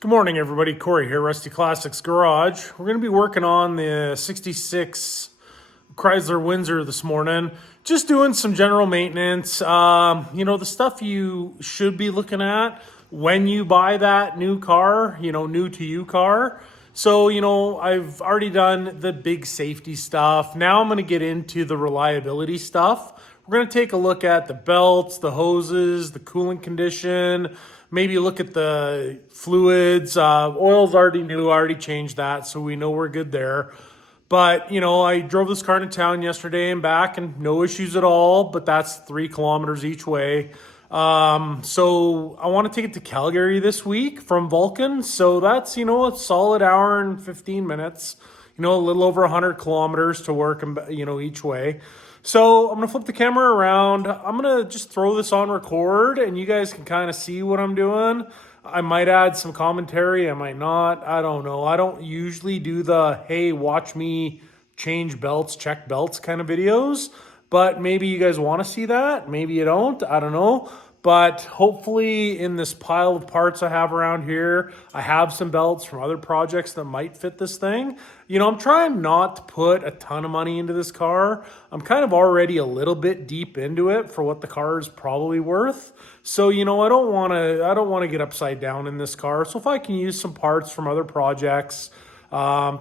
Good morning, everybody. Corey here, Rusty Classics Garage. We're going to be working on the 66 Chrysler Windsor this morning. Just doing some general maintenance. The stuff you should be looking at when you buy that new car, new to you car. So, I've already done the big safety stuff. Now I'm going to get into the reliability stuff. We're going to take a look at the belts, the hoses, the coolant condition, maybe look at the fluids. Oil's already new, I already changed that, so we know we're good there. But, I drove this car to town yesterday and back and no issues at all, but that's 3 kilometers each way. So I want to take it to Calgary this week from Vulcan. So that's, a solid hour and 15 minutes, a little over 100 kilometers to work, each way. So I'm going to flip the camera around. I'm going to just throw this on record and you guys can kind of see what I'm doing. I might add some commentary. I might not. I don't know. I don't usually do the, hey, watch me change belts, check belts kind of videos. But maybe you guys want to see that. Maybe you don't. I don't know. But hopefully in this pile of parts I have around here, I have some belts from other projects that might fit this thing. I'm trying not to put a ton of money into this car. I'm kind of already a little bit deep into it for what the car is probably worth. So, I don't want to get upside down in this car. So if I can use some parts from other projects,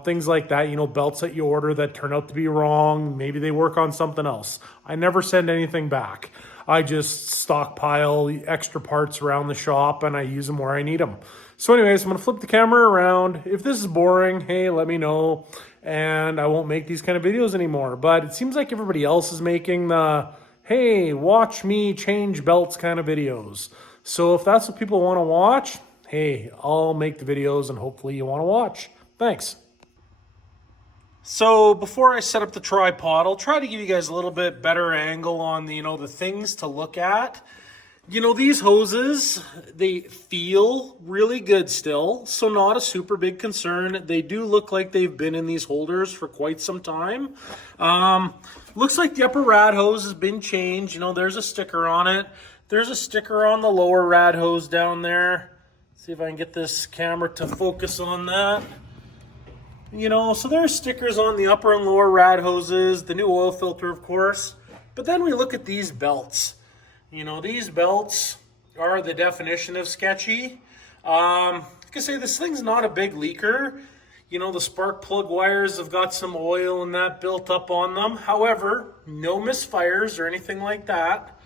things like that, belts that you order that turn out to be wrong, maybe they work on something else. I never send anything back. I just stockpile extra parts around the shop and I use them where I need them. So anyways, I'm going to flip the camera around. If this is boring, hey, let me know and I won't make these kind of videos anymore. But it seems like everybody else is making the, hey, watch me change belts kind of videos. So if that's what people want to watch, hey, I'll make the videos and hopefully you want to watch. Thanks. So before I set up the tripod, I'll try to give you guys a little bit better angle on the things to look at. These hoses, they feel really good still, so not a super big concern. They do look like they've been in these holders for quite some time. Looks like the upper rad hose has been changed. There's a sticker on it. There's a sticker on the lower rad hose down there. See if I can get this camera to focus on that. So there's stickers on the upper and lower rad hoses, the new oil filter, of course. But then we look at these belts. These belts are the definition of sketchy. Like I say, this thing's not a big leaker. The spark plug wires have got some oil and that built up on them. However, no misfires or anything like that.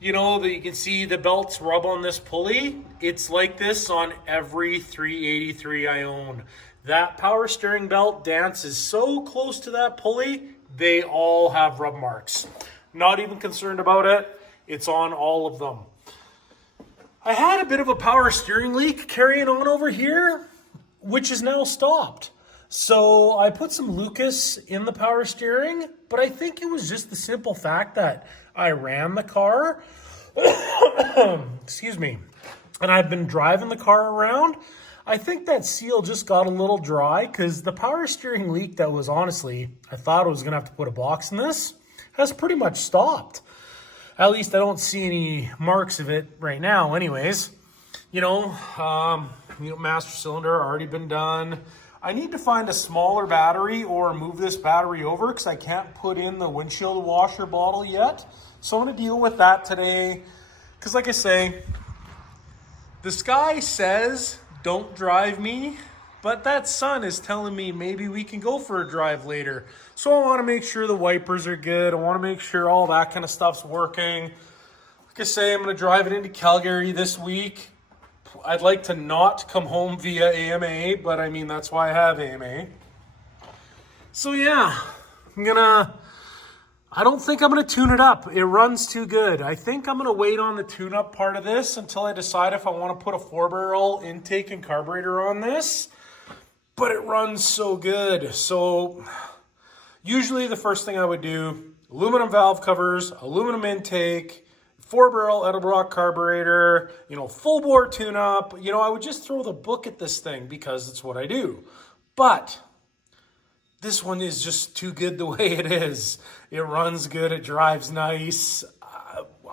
You can see the belts rub on this pulley. It's like this on every 383 I own. That power steering belt dances so close to that pulley, they all have rub marks. Not even concerned about it. It's on all of them. I had a bit of a power steering leak carrying on over here, which is now stopped. So I put some Lucas in the power steering, but I think it was just the simple fact that I ran the car. Excuse me. And I've been driving the car around. I think that seal just got a little dry because the power steering leak that was honestly, I thought I was going to have to put a box in this, has pretty much stopped. At least I don't see any marks of it right now anyways. Master cylinder already been done. I need to find a smaller battery or move this battery over because I can't put in the windshield washer bottle yet. So I'm going to deal with that today because like I say, the sky says don't drive me, but that sun is telling me maybe we can go for a drive later. So I want to make sure the wipers are good. I want to make sure all that kind of stuff's working. Like I say, I'm going to drive it into Calgary this week. I'd like to not come home via AMA, but I mean, that's why I have AMA. So yeah, I don't think I'm going to tune it up. It runs too good. I think I'm going to wait on the tune-up part of this until I decide if I want to put a 4-barrel intake and carburetor on this. But it runs so good. So usually the first thing I would do, aluminum valve covers, aluminum intake, 4-barrel Edelbrock carburetor, full bore tune-up. I would just throw the book at this thing because it's what I do. But this one is just too good the way it is. It runs good. It drives nice.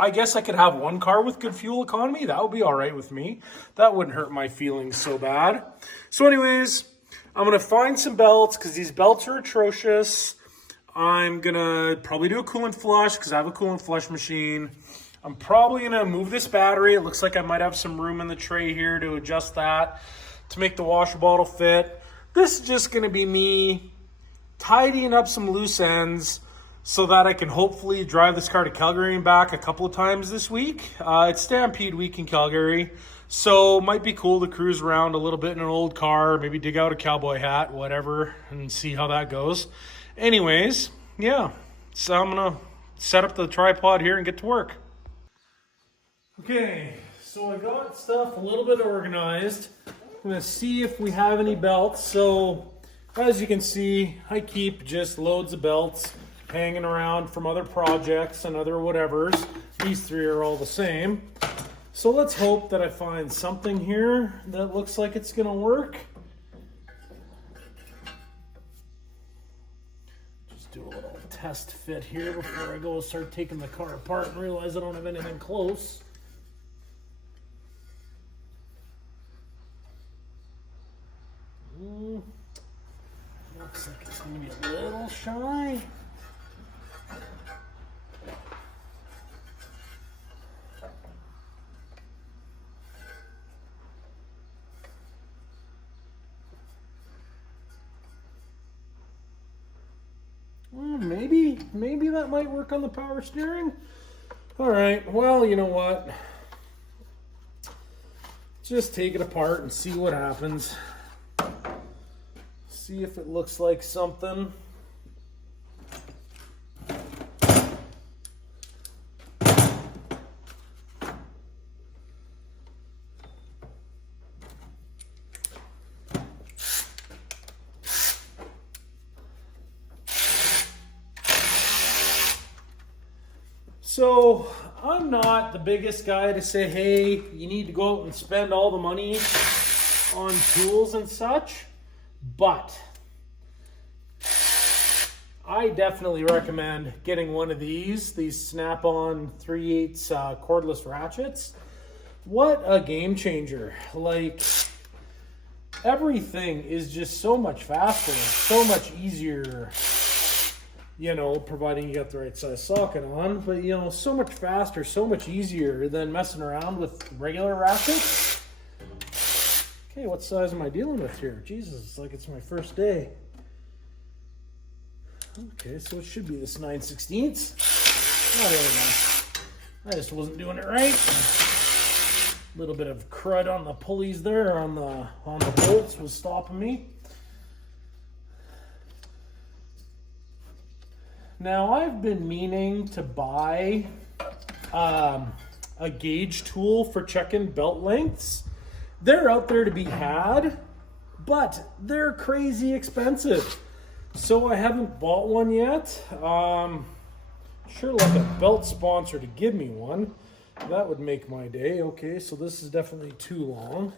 I guess I could have one car with good fuel economy. That would be all right with me. That wouldn't hurt my feelings so bad. So anyways, I'm going to find some belts because these belts are atrocious. I'm going to probably do a coolant flush because I have a coolant flush machine. I'm probably going to move this battery. It looks like I might have some room in the tray here to adjust that to make the washer bottle fit. This is just going to be me tidying up some loose ends so that I can hopefully drive this car to Calgary and back a couple of times this week. It's Stampede week in Calgary, so it might be cool to cruise around a little bit in an old car, maybe dig out a cowboy hat, whatever, and see how that goes. Anyways, yeah, so I'm going to set up the tripod here and get to work. Okay, so I got stuff a little bit organized. I'm going to see if we have any belts. So as you can see, I keep just loads of belts hanging around from other projects and other whatevers. These three are all the same. So let's hope that I find something here that looks like it's going to work. Just do a little test fit here before I go start taking the car apart and realize I don't have anything close. Looks like it's going to be a little shy. Well, maybe that might work on the power steering. All right, well, you know what? Just take it apart and see what happens. See if it looks like something. So I'm not the biggest guy to say, hey, you need to go out and spend all the money on tools and such. But I definitely recommend getting one of these snap-on 3/8 cordless ratchets. What a game changer. Like, everything is just so much faster, so much easier, you know, providing you got the right size socket on, but you know, so much faster, so much easier than messing around with regular ratchets. Okay, what size am I dealing with here? Jesus, it's like it's my first day. Okay, so it should be this 9/16. Oh, there we go. I just wasn't doing it right. A little bit of crud on the pulleys there, on the bolts was stopping me. Now, I've been meaning to buy a gauge tool for checking belt lengths. They're out there to be had, but they're crazy expensive. So I haven't bought one yet. Sure like a belt sponsor to give me one. That would make my day. Okay, so this is definitely too long.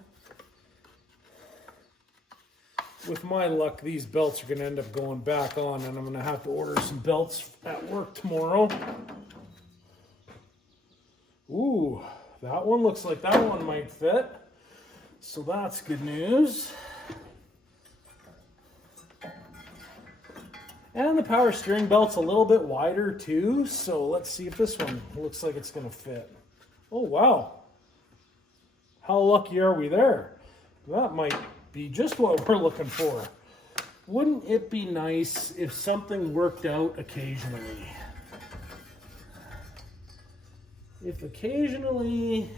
With my luck, these belts are going to end up going back on, and I'm going to have to order some belts at work tomorrow. Ooh, that one looks like that one might fit. So that's good news. And the power steering belt's a little bit wider too, so let's see if this one looks like it's going to fit. Oh, wow. How lucky are we there? That might be just what we're looking for. Wouldn't it be nice if something worked out occasionally? If occasionally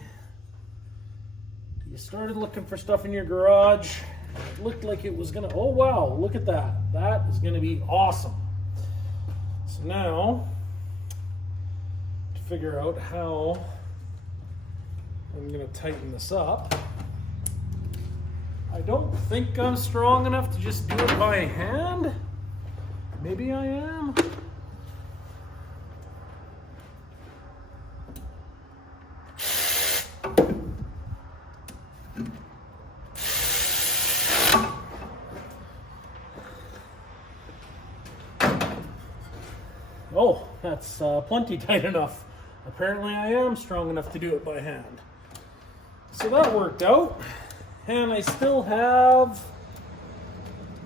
you started looking for stuff in your garage, it looked like it was gonna, oh wow, look at that. That is gonna be awesome. So now, to figure out how I'm gonna tighten this up, I don't think I'm strong enough to just do it by hand. Maybe I am. Oh, that's plenty tight enough. Apparently I am strong enough to do it by hand. So that worked out. And I still have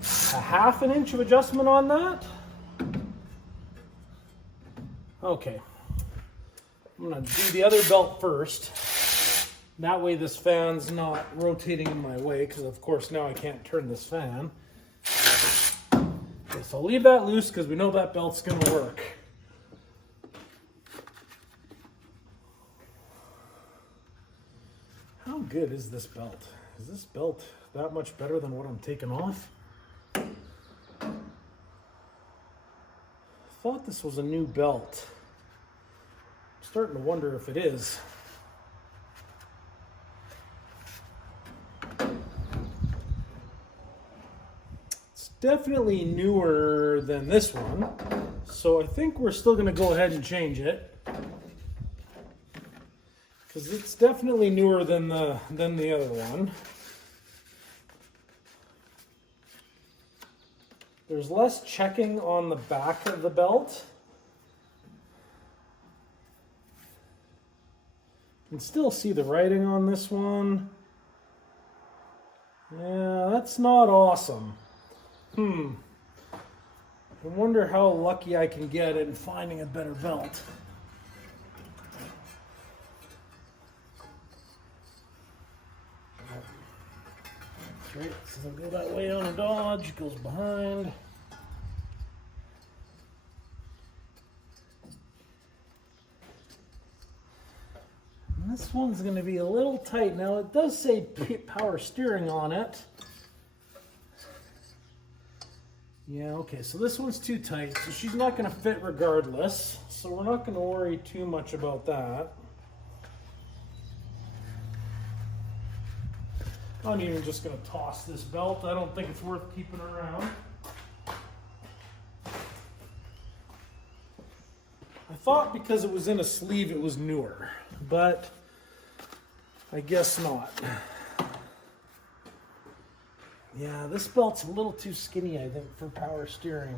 a 1/2 inch of adjustment on that. Okay. I'm going to do the other belt first. That way this fan's not rotating in my way, because of course now I can't turn this fan. Okay, so I'll leave that loose because we know that belt's going to work. How good is this belt? Is this belt that much better than what I'm taking off? I thought this was a new belt. I'm starting to wonder if it is. It's definitely newer than this one, so I think we're still going to go ahead and change it. Because it's definitely newer than the other one. There's less checking on the back of the belt. You can still see the writing on this one. Yeah, that's not awesome. I wonder how lucky I can get in finding a better belt. Right, so they'll go that way on a Dodge, goes behind. And this one's going to be a little tight. Now it does say power steering on it. Yeah, okay, so this one's too tight, so she's not going to fit regardless. So we're not going to worry too much about that. I'm even just going to toss this belt. I don't think it's worth keeping around. I thought because it was in a sleeve it was newer, but I guess not. Yeah, this belt's a little too skinny, I think, for power steering.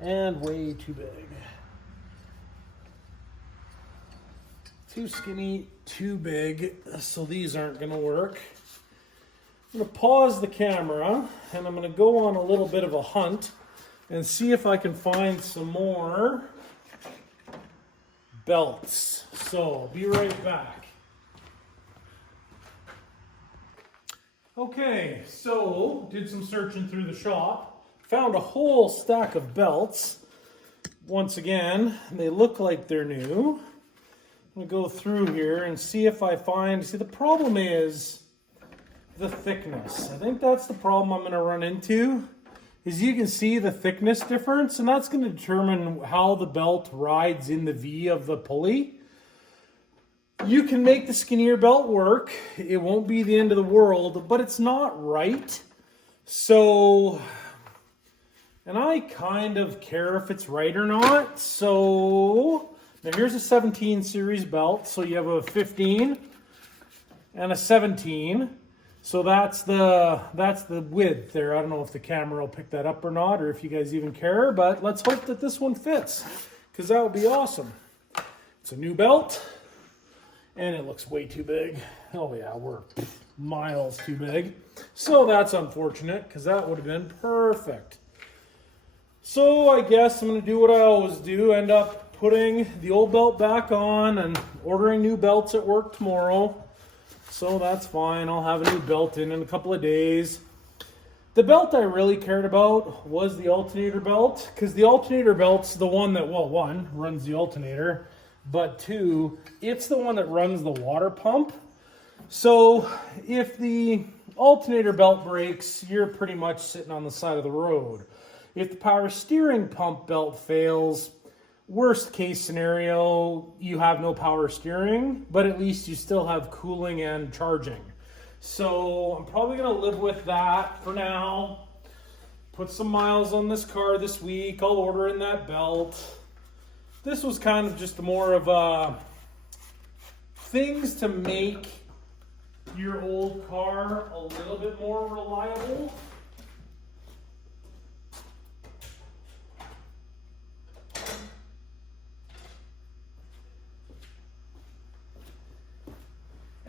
And way too big. Too skinny, too big, so these aren't going to work. I'm going to pause the camera, and I'm going to go on a little bit of a hunt and see if I can find some more belts. So, I'll be right back. Okay, so did some searching through the shop. Found a whole stack of belts. Once again, they look like they're new. I'm going to go through here and see if I find... See, the problem is the thickness. I think that's the problem I'm going to run into. Is you can see the thickness difference, and that's going to determine how the belt rides in the V of the pulley. You can make the skinnier belt work. It won't be the end of the world, but it's not right. So, and I kind of care if it's right or not. So, now here's a 17 series belt. So you have a 15 and a 17. So that's the width there. I don't know if the camera will pick that up or not, or if you guys even care, but let's hope that this one fits, because that would be awesome. It's a new belt, and it looks way too big. Oh yeah, we're miles too big. So that's unfortunate, because that would have been perfect. So I guess I'm going to do what I always do, end up putting the old belt back on and ordering new belts at work tomorrow. So that's fine. I'll have a new belt in a couple of days. The belt I really cared about was the alternator belt, because the alternator belt's the one that, well, one, runs the alternator, but two, it's the one that runs the water pump. So if the alternator belt breaks, you're pretty much sitting on the side of the road. If the power steering pump belt fails, worst case scenario, you have no power steering, but at least you still have cooling and charging. So I'm probably going to live with that for now. Put some miles on this car this week. I'll order in that belt. This was kind of just more of things to make your old car a little bit more reliable.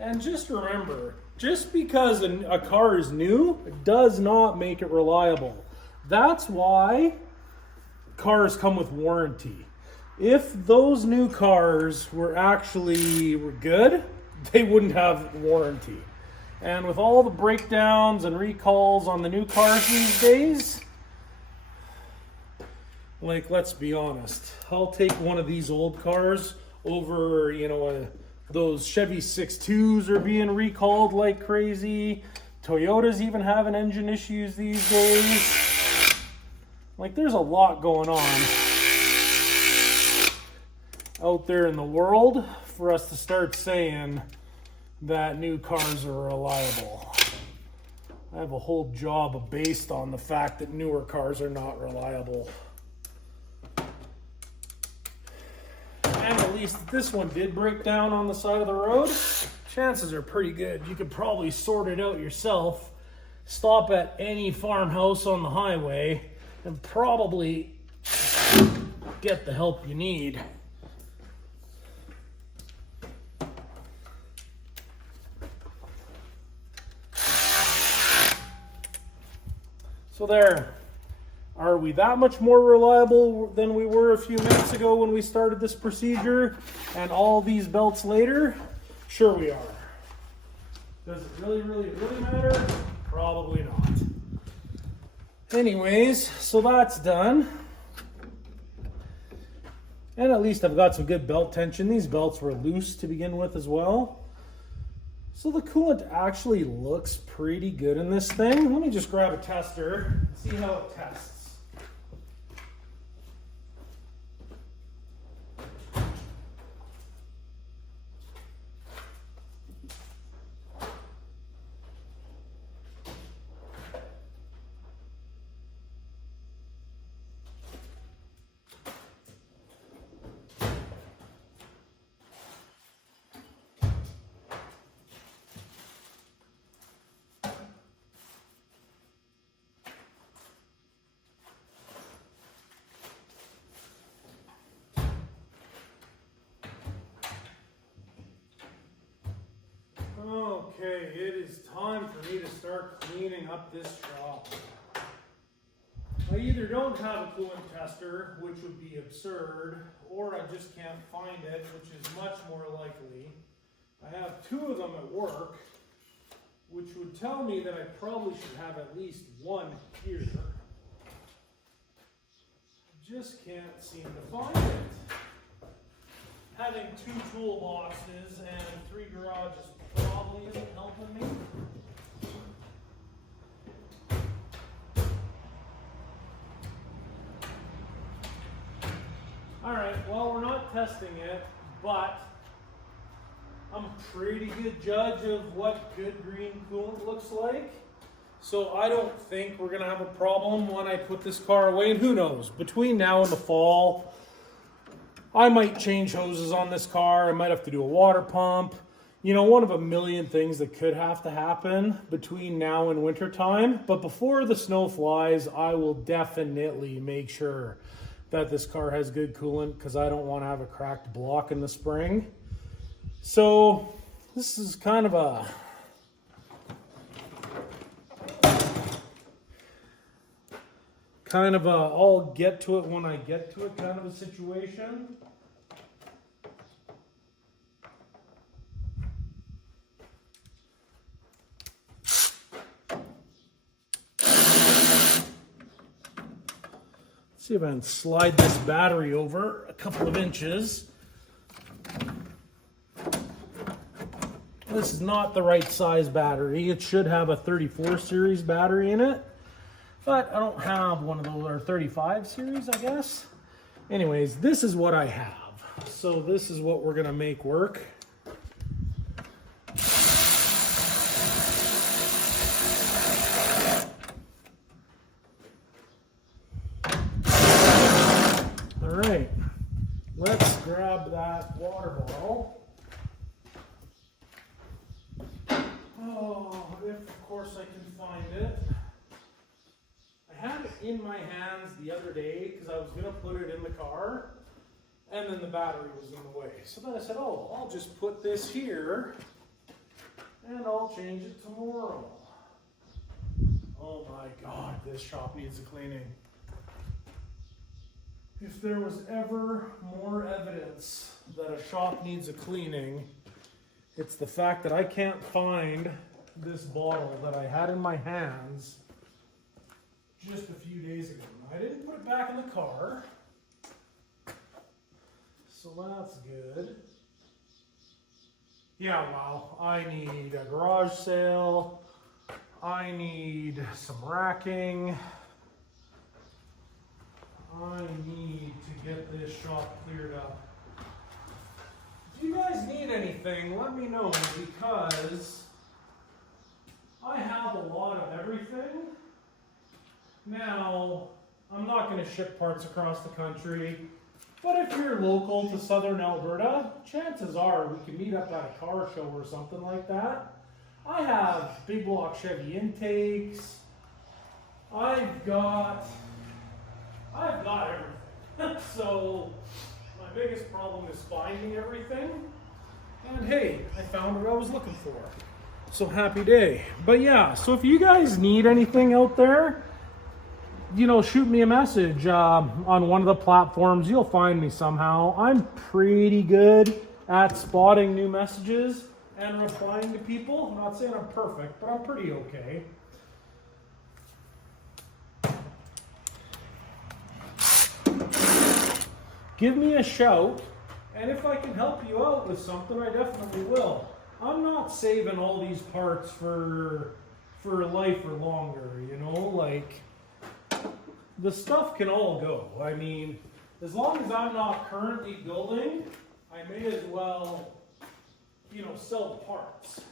And just remember, just because a car is new does not make it reliable. That's why cars come with warranty. If those new cars were good, they wouldn't have warranty. And with all the breakdowns and recalls on the new cars these days, like, let's be honest, I'll take one of these old cars over, those Chevy 6.2s are being recalled like crazy. Toyota's even having engine issues these days. Like, there's a lot going on out there in the world for us to start saying that new cars are reliable. I have a whole job based on the fact that newer cars are not reliable. And at least if this one did break down on the side of the road, chances are pretty good you could probably sort it out yourself, stop at any farmhouse on the highway, and probably get the help you need. So there. Are we that much more reliable than we were a few minutes ago when we started this procedure and all these belts later? Sure we are. Does it really matter? Probably not. Anyways, so that's done. And at least I've got some good belt tension. These belts were loose to begin with as well. So the coolant actually looks pretty good in this thing. Let me just grab a tester and see how it tests. Okay, it is time for me to start cleaning up this shop. I either don't have a coolant tester, which would be absurd, or I just can't find it, which is much more likely. I have two of them at work, which would tell me that I probably should have at least one here. Just can't seem to find it. Having two toolboxes and three garages probably isn't helping me. Alright, well, we're not testing it, but I'm a pretty good judge of what good green coolant looks like. So I don't think we're going to have a problem when I put this car away. And who knows, between now and the fall, I might change hoses on this car. I might have to do a water pump. One of a million things that could have to happen between now and winter time. But before the snow flies, I will definitely make sure that this car has good coolant because I don't want to have a cracked block in the spring. So this is kind of a I'll get to it when I get to it kind of a situation. See if I can slide this battery over a couple of inches. This is not the right size battery. It should have a 34 series battery in it, but I don't have one of those, or 35 series, I guess. Anyways, this is what I have. So this is what we're gonna make work. Alright, let's grab that water bottle. Oh, if of course I can find it. I had it in my hands the other day because I was going to put it in the car, and then the battery was in the way. So then I said, oh, I'll just put this here and I'll change it tomorrow. Oh my God, this shop needs a cleaning. If there was ever more evidence that a shop needs a cleaning, it's the fact that I can't find this bottle that I had in my hands just a few days ago. I didn't put it back in the car, so that's good. Yeah, wow, I need a garage sale. I need some racking. I need to get this shop cleared up. If you guys need anything, let me know, because I have a lot of everything. Now, I'm not going to ship parts across the country, but if you're local to southern Alberta, chances are we can meet up at a car show or something like that. I have big block Chevy intakes. I've got everything. So my biggest problem is finding everything. And hey, I found what I was looking for. So happy day. But yeah, so if you guys need anything out there, you know, shoot me a message on one of the platforms. You'll find me somehow. I'm pretty good at spotting new messages and replying to people. I'm not saying I'm perfect, but I'm pretty okay. Give me a shout, and if I can help you out with something, I definitely will. I'm not saving all these parts for life or longer, you know, like, the stuff can all go. I mean, as long as I'm not currently building, I may as well, you know, sell the parts.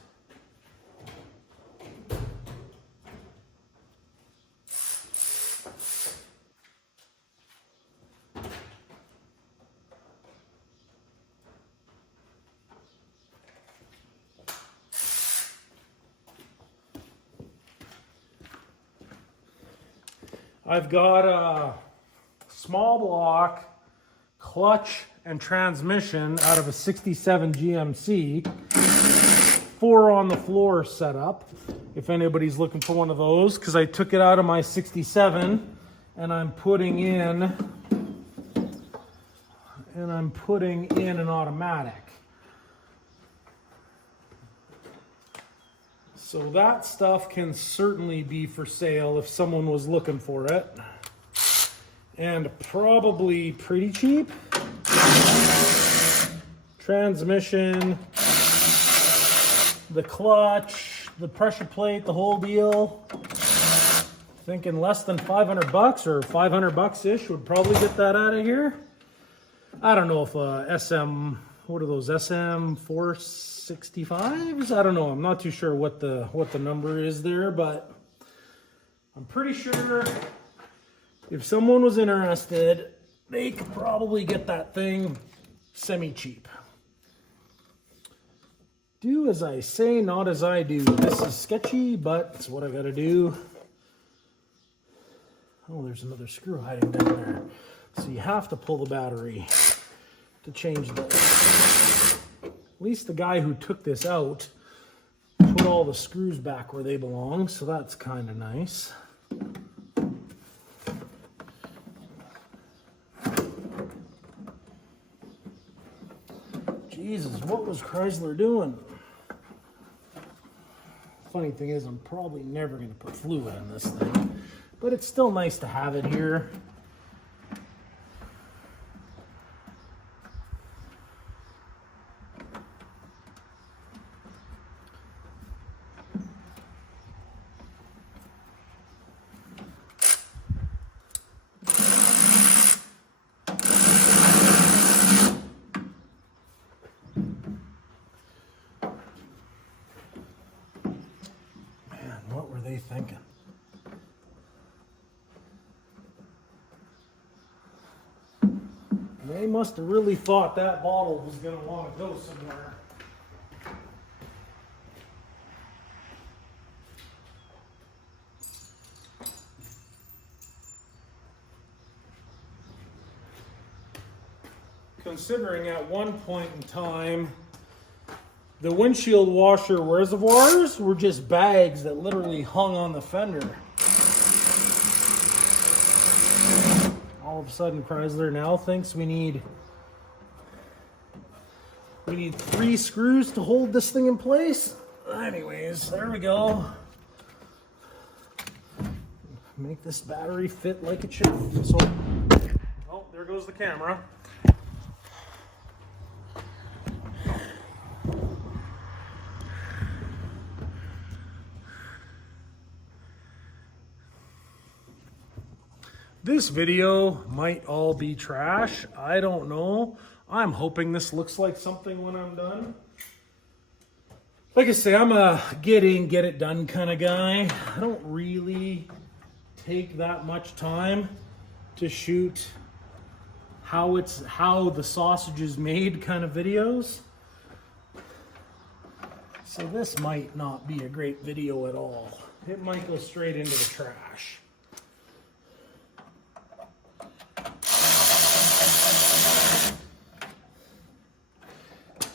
I've got a small block clutch and transmission out of a 67 GMC, 4 on the floor setup, if anybody's looking for one of those, because I took it out of my 67 and I'm putting in an automatic. So that stuff can certainly be for sale if someone was looking for it. And probably pretty cheap. Transmission, the clutch, the pressure plate, the whole deal. Thinking less than 500 bucks or 500 bucks-ish would probably get that out of here. I don't know if what are those, SM 465s? I don't know. I'm not too sure what the number is there, but I'm pretty sure if someone was interested, they could probably get that thing semi-cheap. Do as I say, not as I do. This is sketchy, but it's what I gotta do. Oh, there's another screw hiding down there. So you have to pull the battery to change this. At least the guy who took this out put all the screws back where they belong, so that's kind of nice. Jesus, what was Chrysler doing? Funny thing is, I'm probably never going to put fluid in this thing, but it's still nice to have it here. Thinking. They must have really thought that bottle was going to want to go somewhere. Considering at one point in time The windshield washer reservoirs were just bags that literally hung on the fender. All of a sudden, Chrysler now thinks we need 3 screws to hold this thing in place. Anyways, there we go. Make this battery fit like it should. So, oh, there goes the camera. This video might all be trash. I don't know. I'm hoping this looks like something when I'm done. Like I say, I'm a get in, get it done kind of guy. I don't really take that much time to shoot how the sausage is made kind of videos. So this might not be a great video at all. It might go straight into the trash.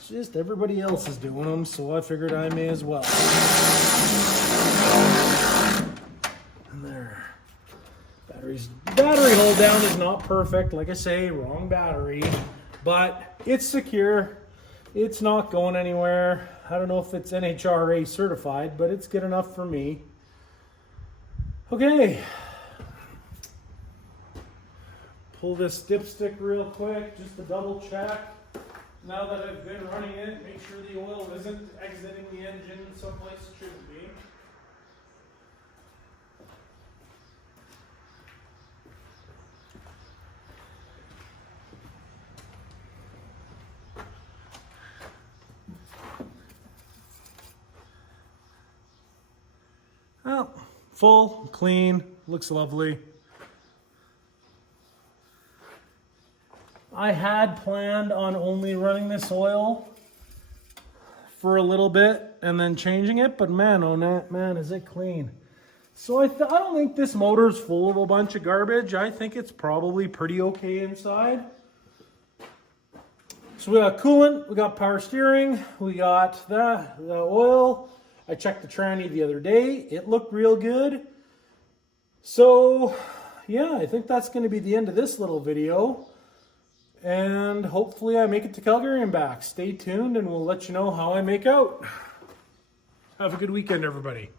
Just everybody else is doing them, so I figured I may as well. And there. Battery hold down is not perfect. Like I say, wrong battery. But it's secure. It's not going anywhere. I don't know if it's NHRA certified, but it's good enough for me. Okay. Pull this dipstick real quick, just to double check. Now that I've been running it, make sure the oil isn't exiting the engine someplace it shouldn't be. Well, full, clean, looks lovely. I had planned on only running this oil for a little bit and then changing it, but man, oh man, is it clean. So I don't think this motor's full of a bunch of garbage. I think it's probably pretty okay inside. So we got coolant, we got power steering, we got the oil. I checked the tranny the other day. It looked real good. So yeah, I think that's going to be the end of this little video. And hopefully I make it to Calgary and back. Stay tuned and we'll let you know how I make out. Have a good weekend, everybody.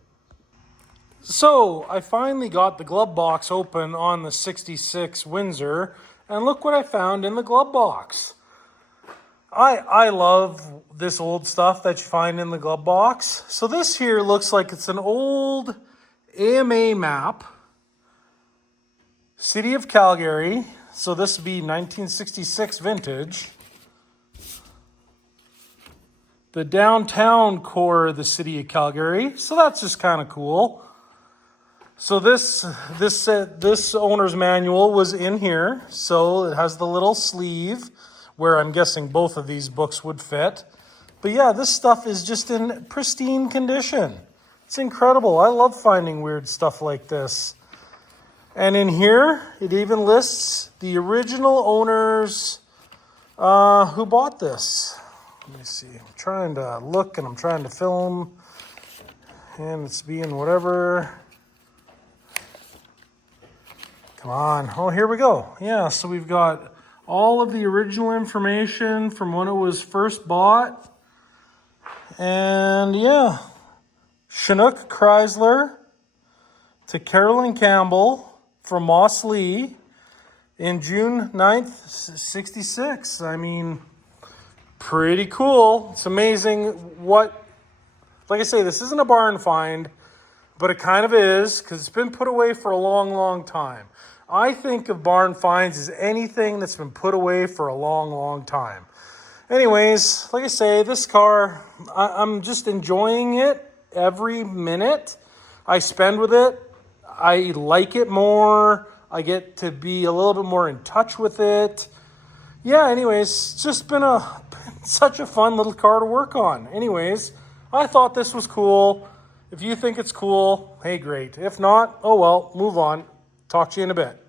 So I finally got the glove box open on the 66 Windsor, and look what I found in the glove box. I love this old stuff that you find in the glove box. So this here looks like it's an old AMA map. City of Calgary. So this would be 1966 vintage. The downtown core of the city of Calgary. So that's just kind of cool. So this owner's manual was in here. So it has the little sleeve where I'm guessing both of these books would fit. But yeah, this stuff is just in pristine condition. It's incredible. I love finding weird stuff like this. And in here, it even lists the original owners who bought this. Let me see. I'm trying to look and I'm trying to film. And it's being whatever. Come on. Oh, here we go. Yeah, so we've got all of the original information from when it was first bought. And yeah, Chinook Chrysler to Carolyn Campbell from Moss Lee in June 9th, 66. I mean, pretty cool. It's amazing what, like I say, this isn't a barn find, but it kind of is because it's been put away for a long, long time. I think of barn finds as anything that's been put away for a long, long time. Anyways, like I say, this car, I'm just enjoying it every minute I spend with it. I like it more. I get to be a little bit more in touch with it. Yeah, anyways, it's just been such a fun little car to work on. Anyways, I thought this was cool. If you think it's cool, hey, great. If not, oh well, move on. Talk to you in a bit.